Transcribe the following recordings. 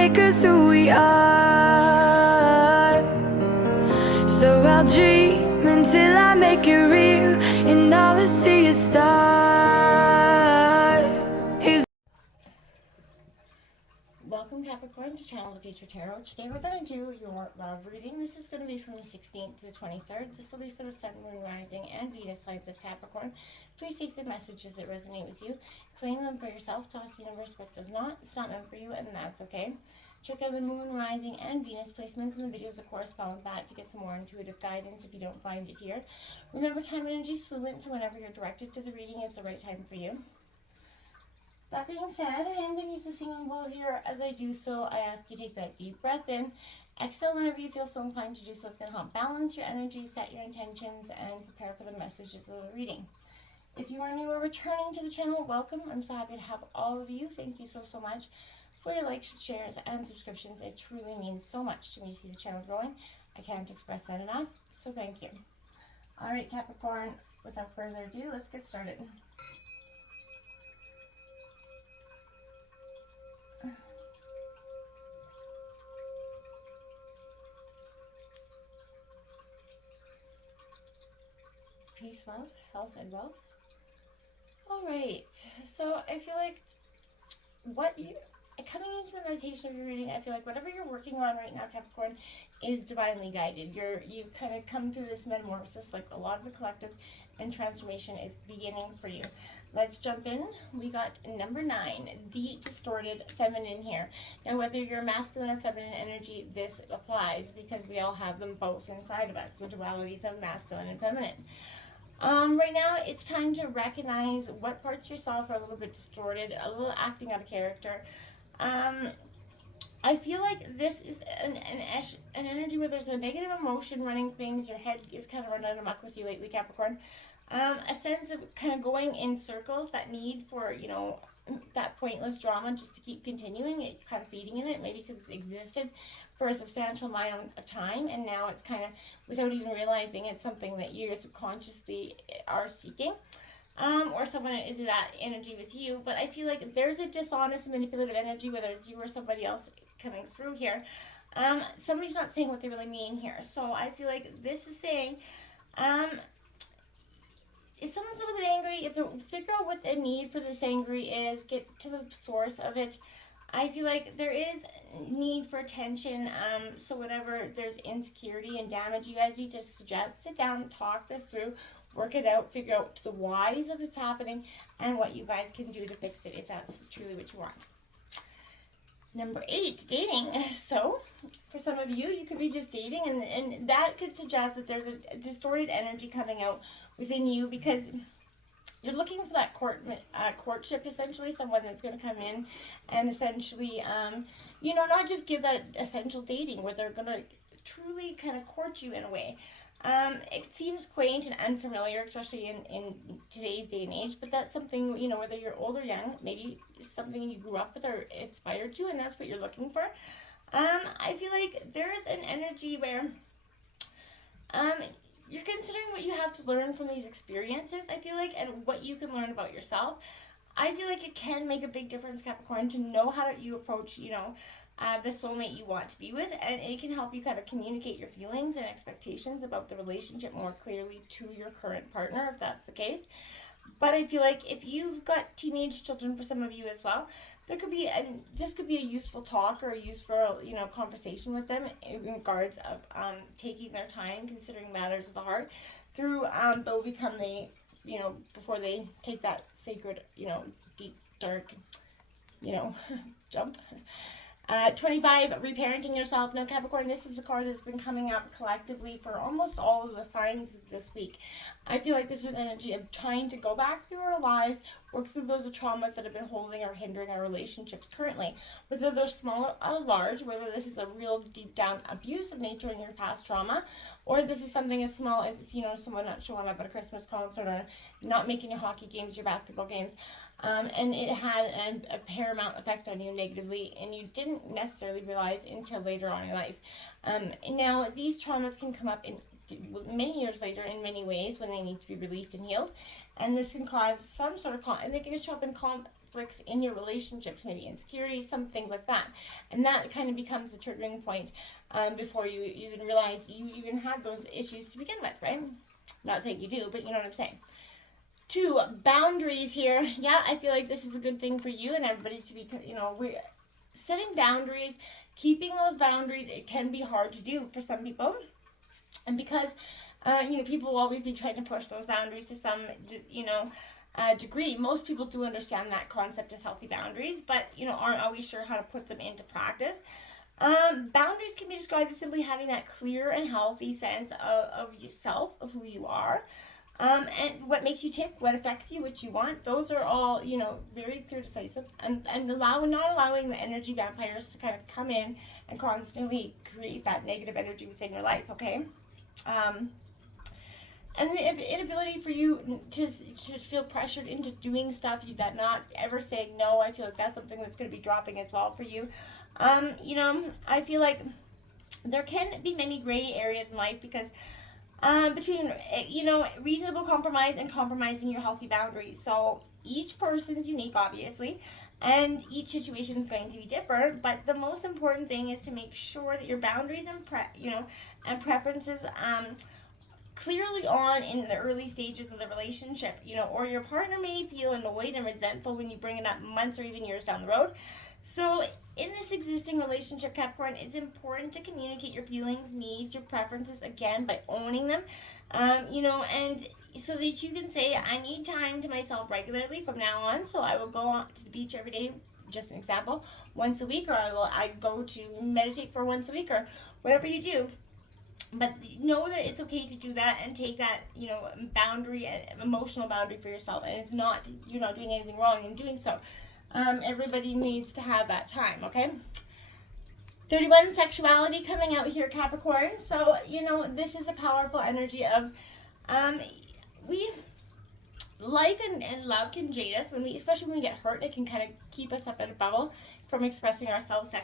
make us who we are. So I'll dream until I make it real, and all I see is stars. Welcome, Capricorn, to Channel the Future Tarot. Today we're going to do your love reading. This is going to be from the 16th to the 23rd. This will be for the Sun, Moon, Rising, and Venus signs of Capricorn. Please take the messages that resonate with you. Claim them for yourself. Toss the universe what does not. It's not meant for you, and that's okay. Check out the Moon, Rising, and Venus placements in the videos that correspond with that to get some more intuitive guidance if you don't find it here. Remember, time energy is fluid, so whenever you're directed to the reading is the right time for you. That being said, I am going to use the singing bowl here. As I do so, I ask you to take that deep breath in. Exhale whenever you feel so inclined to do so. It's going to help balance your energy, set your intentions, and prepare for the messages of the reading. If you are new or returning to the channel, welcome. I'm so happy to have all of you. Thank you so much for your likes, shares, and subscriptions. It truly means so much to me to see the channel growing. I can't express that enough, so thank you. All right, Capricorn, without further ado, let's get started. Peace, love, health, and wealth. All right, so I feel like coming into the meditation of your reading, I feel like whatever you're working on right now, Capricorn, is divinely guided. You've kind of come through this metamorphosis, like a lot of the collective, and transformation is beginning for you. Let's jump in. We got number 9, the distorted feminine here. Now, whether you're masculine or feminine energy, this applies because we all have them both inside of us, the dualities of masculine and feminine. Right now, it's time to recognize what parts of yourself are a little bit distorted, a little acting out of character. I feel like this is an energy where there's a negative emotion running things. Your head is kind of running amok with you lately, Capricorn. A sense of kind of going in circles, that need for, that pointless drama just to keep continuing, it kind of feeding in it, maybe because it's existed for a substantial amount of time, and now it's kind of, without even realizing, it's something that you subconsciously are seeking. Or someone is that energy with you, but I feel like there's a dishonest, manipulative energy, whether it's you or somebody else coming through here. Somebody's not saying what they really mean here, so I feel like this is saying, if someone's a little bit angry, if they figure out what the need for this angry is, get to the source of it. I feel like there is need for attention, so whenever there's insecurity and damage, you guys need to sit down, talk this through, work it out, figure out the whys of what's happening, and what you guys can do to fix it if that's truly what you want. Number 8, dating. So, for some of you, you could be just dating, and that could suggest that there's a distorted energy coming out within you because you're looking for that courtship, essentially, someone that's going to come in and essentially, not just give that essential dating where they're going to truly kind of court you in a way. It seems quaint and unfamiliar, especially in today's day and age, but that's something, whether you're old or young, maybe something you grew up with or aspired to, and that's what you're looking for. I feel like there's an energy where you're considering what you have to learn from these experiences, I feel like, and what you can learn about yourself. I feel like it can make a big difference, Capricorn, to know how you approach, the soulmate you want to be with, and it can help you kind of communicate your feelings and expectations about the relationship more clearly to your current partner, if that's the case. But I feel like if you've got teenage children, for some of you as well, this could be a useful talk or a useful, conversation with them in regards of taking their time, considering matters of the heart, through they'll become before they take that sacred, deep, dark, jump. 25, reparenting yourself. Now, Capricorn, this is a card that's been coming up collectively for almost all of the signs this week. I feel like this is an energy of trying to go back through our lives, work through those traumas that have been holding or hindering our relationships currently. Whether they're small or large, whether this is a real deep down abusive nature in your past trauma, or this is something as small as, someone not showing up at a Christmas concert or not making your hockey games, your basketball games. And it had a paramount effect on you negatively, and you didn't necessarily realize until later on in life. Now, these traumas can come up in many years later in many ways when they need to be released and healed, and this can cause some sort of and they can show up in conflicts in your relationships, maybe insecurities, some things like that. And that kind of becomes the triggering point before you even realize you even had those issues to begin with, right? Not saying you do, but you know what I'm saying. 2, boundaries here. Yeah, I feel like this is a good thing for you and everybody to be, we're setting boundaries, keeping those boundaries. It can be hard to do for some people. And because, people will always be trying to push those boundaries to some, degree. Most people do understand that concept of healthy boundaries, but, aren't always sure how to put them into practice. Boundaries can be described as simply having that clear and healthy sense of yourself, of who you are, and what makes you tick, what affects you, what you want. Those are all, very clear, decisive, and not allowing the energy vampires to kind of come in and constantly create that negative energy within your life, okay? And the inability for you to feel pressured into doing stuff, that not ever saying no, I feel like that's something that's going to be dropping as well for you. I feel like there can be many gray areas in life because between, reasonable compromise and compromising your healthy boundaries. So each person's unique, obviously, and each situation is going to be different, but the most important thing is to make sure that your boundaries and preferences clearly on in the early stages of the relationship, or your partner may feel annoyed and resentful when you bring it up months or even years down the road. So in this existing relationship, Capricorn, it's important to communicate your feelings, needs, your preferences, again, by owning them, and so that you can say, I need time to myself regularly from now on, so I will go on to the beach every day, just an example, once a week, or I go to meditate for once a week, or whatever you do. But know that it's okay to do that and take that, boundary, emotional boundary for yourself. And you're not doing anything wrong in doing so. Everybody needs to have that time, okay? 31, sexuality coming out here, Capricorn. So, this is a powerful energy of, life and love can jade us, especially when we get hurt. It can kind of keep us up in a bubble from expressing ourselves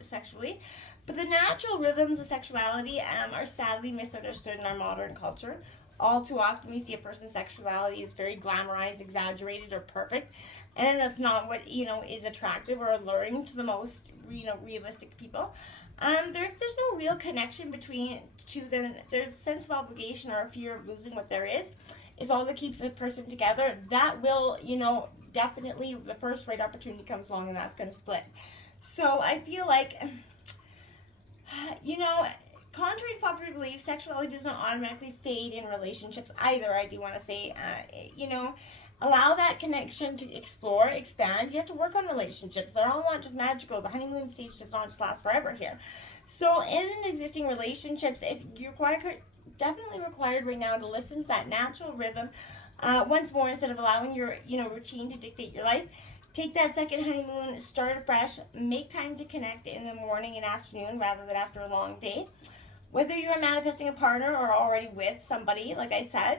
sexually. But the natural rhythms of sexuality are sadly misunderstood in our modern culture. All too often we see a person's sexuality is very glamorized, exaggerated, or perfect, and that's not what is attractive or alluring to the most realistic people. There's no real connection between two. Then there's a sense of obligation or a fear of losing what there is all that keeps a person together. That will definitely, the first right opportunity comes along, and that's going to split. So I feel like contrary to popular belief, sexuality does not automatically fade in relationships either. I do want to say, allow that connection to explore, expand. You have to work on relationships. They're all not just magical. The honeymoon stage does not just last forever here. So in existing relationships, if you're definitely required right now to listen to that natural rhythm once more, instead of allowing your routine to dictate your life. Take that second honeymoon, start afresh, make time to connect in the morning and afternoon rather than after a long day. Whether you're manifesting a partner or already with somebody, like I said,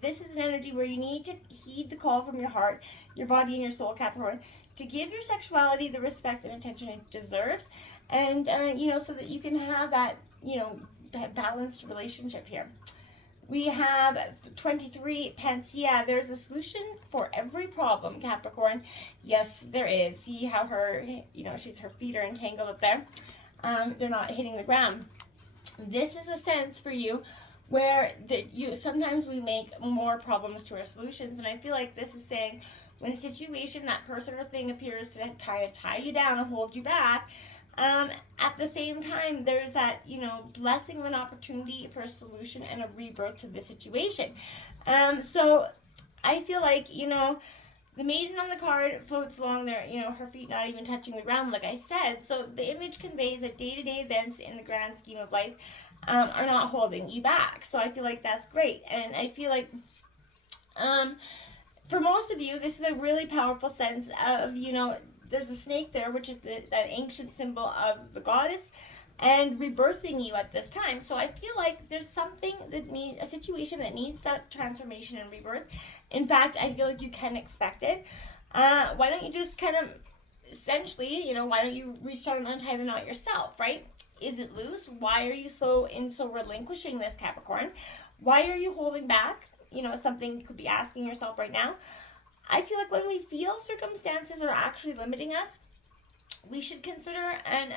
this is an energy where you need to heed the call from your heart, your body, and your soul, Capricorn, to give your sexuality the respect and attention it deserves, and, so that you can have that, balanced relationship here. We have 23 pence. Yeah, there's a solution for every problem, Capricorn. Yes, there is. See how her feet are entangled up there. They're not hitting the ground. This is a sense for you where sometimes we make more problems to our solutions, and I feel like this is saying when a situation, that person or thing appears to tie you down and hold you back, at the same time, there's that, blessing of an opportunity for a solution and a rebirth to the situation. So I feel like, the maiden on the card floats along there, her feet not even touching the ground, like I said. So the image conveys that day-to-day events in the grand scheme of life are not holding you back. So I feel like that's great. And I feel like for most of you, this is a really powerful sense of, there's a snake there, which is that ancient symbol of the goddess, and rebirthing you at this time. So I feel like there's something a situation that needs that transformation and rebirth. In fact, I feel like you can expect it. Why don't you just kind of, essentially, why don't you reach out and untie the knot yourself, right? Is it loose? Why are you so relinquishing this, Capricorn? Why are you holding back? Something you could be asking yourself right now. I feel like when we feel circumstances are actually limiting us, we should consider, and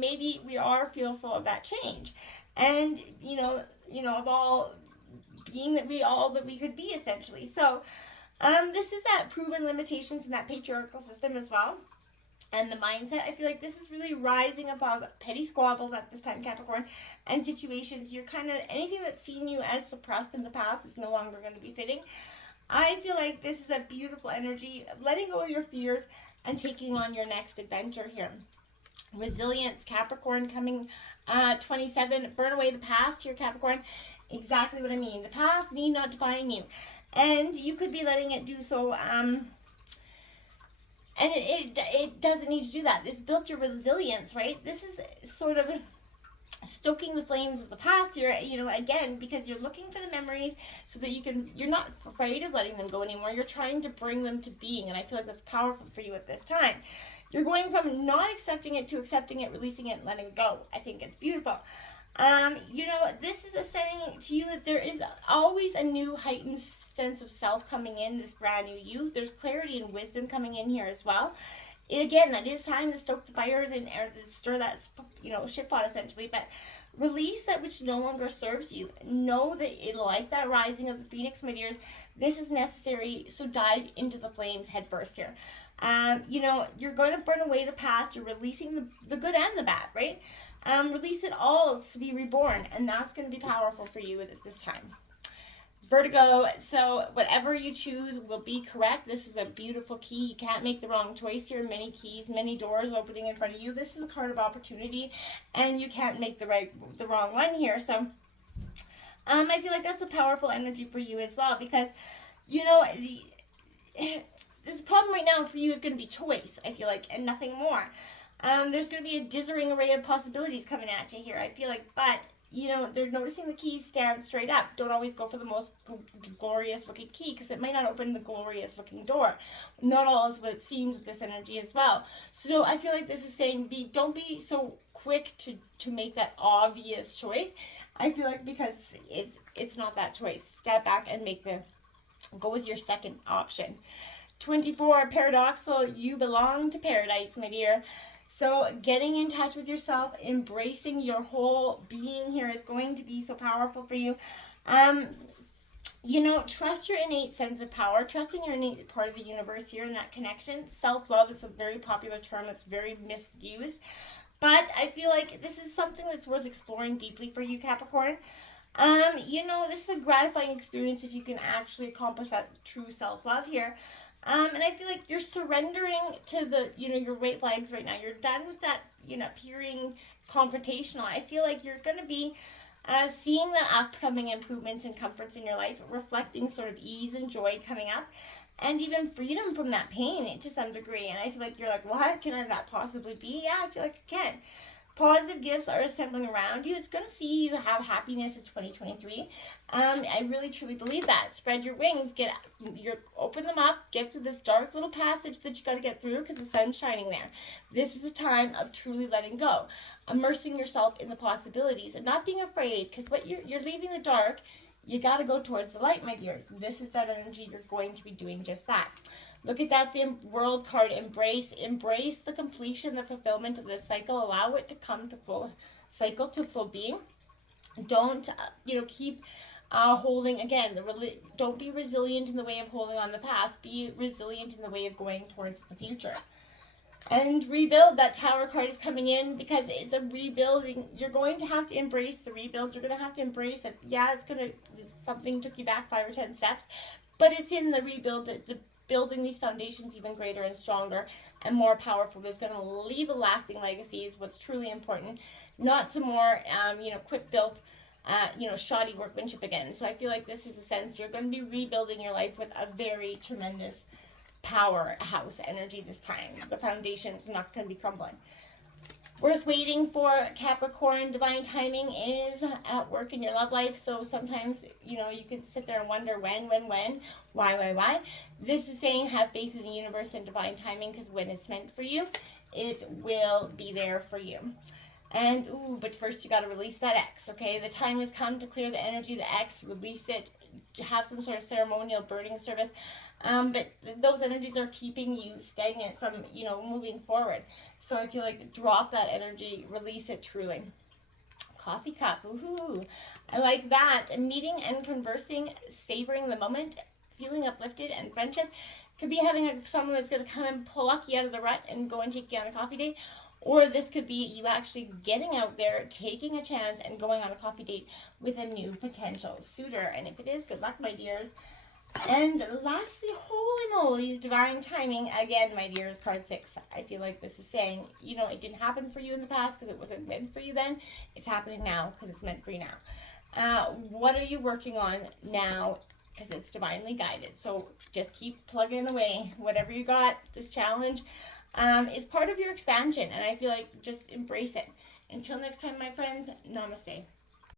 maybe we are fearful of that change, and of all being that we all that we could be, essentially. So this is that proven limitations in that patriarchal system as well. And the mindset, I feel like this is really rising above petty squabbles at this time, Capricorn, and situations. You're kind of, anything that's seen you as suppressed in the past is no longer going to be fitting. I feel like this is a beautiful energy of letting go of your fears and taking on your next adventure here. Resilience, Capricorn, coming 27. Burn away the past here, Capricorn. Exactly what I mean. The past need not define you. And you could be letting it do so. And it doesn't need to do that. It's built your resilience, right? This is sort of stoking the flames of the past here, again, because you're looking for the memories so that you're not afraid of letting them go anymore. You're trying to bring them to being, and I feel like that's powerful for you at this time. You're going from not accepting it to accepting it, releasing it, and letting it go. I think it's beautiful. This is a saying to you that there is always a new heightened sense of self coming in, this brand new you. There's clarity and wisdom coming in here as well. Again, that is time to stoke the fires and or to stir that, shit pot, essentially. But release that which no longer serves you. Know that like that rising of the phoenix, my dears, this is necessary. So dive into the flames head first here. You're going to burn away the past. You're releasing the good and the bad, right? Release it all to be reborn, and that's going to be powerful for you at this time. Virgo, so whatever you choose will be correct. This is a beautiful key. You can't make the wrong choice here. Many keys, many doors opening in front of you. This is a card of opportunity, and you can't make the wrong one here. So I feel like that's a powerful energy for you as well, because this problem right now for you is going to be choice, I feel like, and nothing more. There's going to be a dizzying array of possibilities coming at you here, I feel like, but they're noticing the keys stand straight up. Don't always go for the most glorious looking key, because it might not open the glorious looking door. Not all is what it seems with this energy as well. So I feel like this is saying don't be so quick to make that obvious choice. I feel like because it's not that choice. Step back and go with your second option. 24, paradoxal, you belong to paradise, my dear. So getting in touch with yourself, embracing your whole being here is going to be so powerful for you. Trust your innate sense of power, trusting your innate part of the universe here in that connection. Self-love is a very popular term that's very misused. But I feel like this is something that's worth exploring deeply for you, Capricorn. This is a gratifying experience if you can actually accomplish that true self-love here. And I feel like you're surrendering to your red flags right now. You're done with that, appearing confrontational. I feel like you're going to be seeing the upcoming improvements and comforts in your life, reflecting sort of ease and joy coming up, and even freedom from that pain to some degree. And I feel like you're like, what can that possibly be? Yeah, I feel like it can. Positive gifts are assembling around you. It's going to see you have happiness in 2023. I really truly believe that. Spread your wings. Open them up. Get through this dark little passage that you got to get through, because the sun's shining there. This is a time of truly letting go, immersing yourself in the possibilities, and not being afraid. Because what you're leaving the dark, you got to go towards the light, my dears. This is that energy. You're going to be doing just that. Look at that, the World card. Embrace the completion, the fulfillment of this cycle. Allow it to come to full cycle, to full being. Don't, keep holding, again, don't be resilient in the way of holding on the past. Be resilient in the way of going towards the future. And rebuild, that Tower card is coming in because it's a rebuilding. You're going to have to embrace the rebuild. You're going to have to embrace that, something took you back 5 or 10 steps, but it's in the rebuild that the building these foundations even greater and stronger and more powerful. That's going to leave a lasting legacy is what's truly important, not some more, quick built, shoddy workmanship again. So I feel like this is a sense you're going to be rebuilding your life with a very tremendous powerhouse energy this time. The foundation's not going to be crumbling. Worth waiting for, Capricorn. Divine timing is at work in your love life. So sometimes, you can sit there and wonder when, why. This is saying have faith in the universe and divine timing, because when it's meant for you, it will be there for you. And, but first you got to release that X, okay? The time has come to clear the energy of the X, release it, have some sort of ceremonial burning service. But those energies are keeping you stagnant from, moving forward. So I feel like drop that energy, release it truly. Coffee cup, woohoo! I like that. Meeting and conversing, savoring the moment, feeling uplifted, and friendship. Could be having someone that's going to come and pluck you out of the rut and go and take you on a coffee date. Or this could be you actually getting out there, taking a chance, and going on a coffee date with a new potential suitor. And if it is, good luck, my dears. And lastly, holy moly's, divine timing. Again, my dears, card 6. I feel like this is saying, it didn't happen for you in the past because it wasn't meant for you then. It's happening now because it's meant for you now. What are you working on now? Because it's divinely guided. So just keep plugging away. Whatever you got, this challenge is part of your expansion. And I feel like just embrace it. Until next time, my friends, namaste.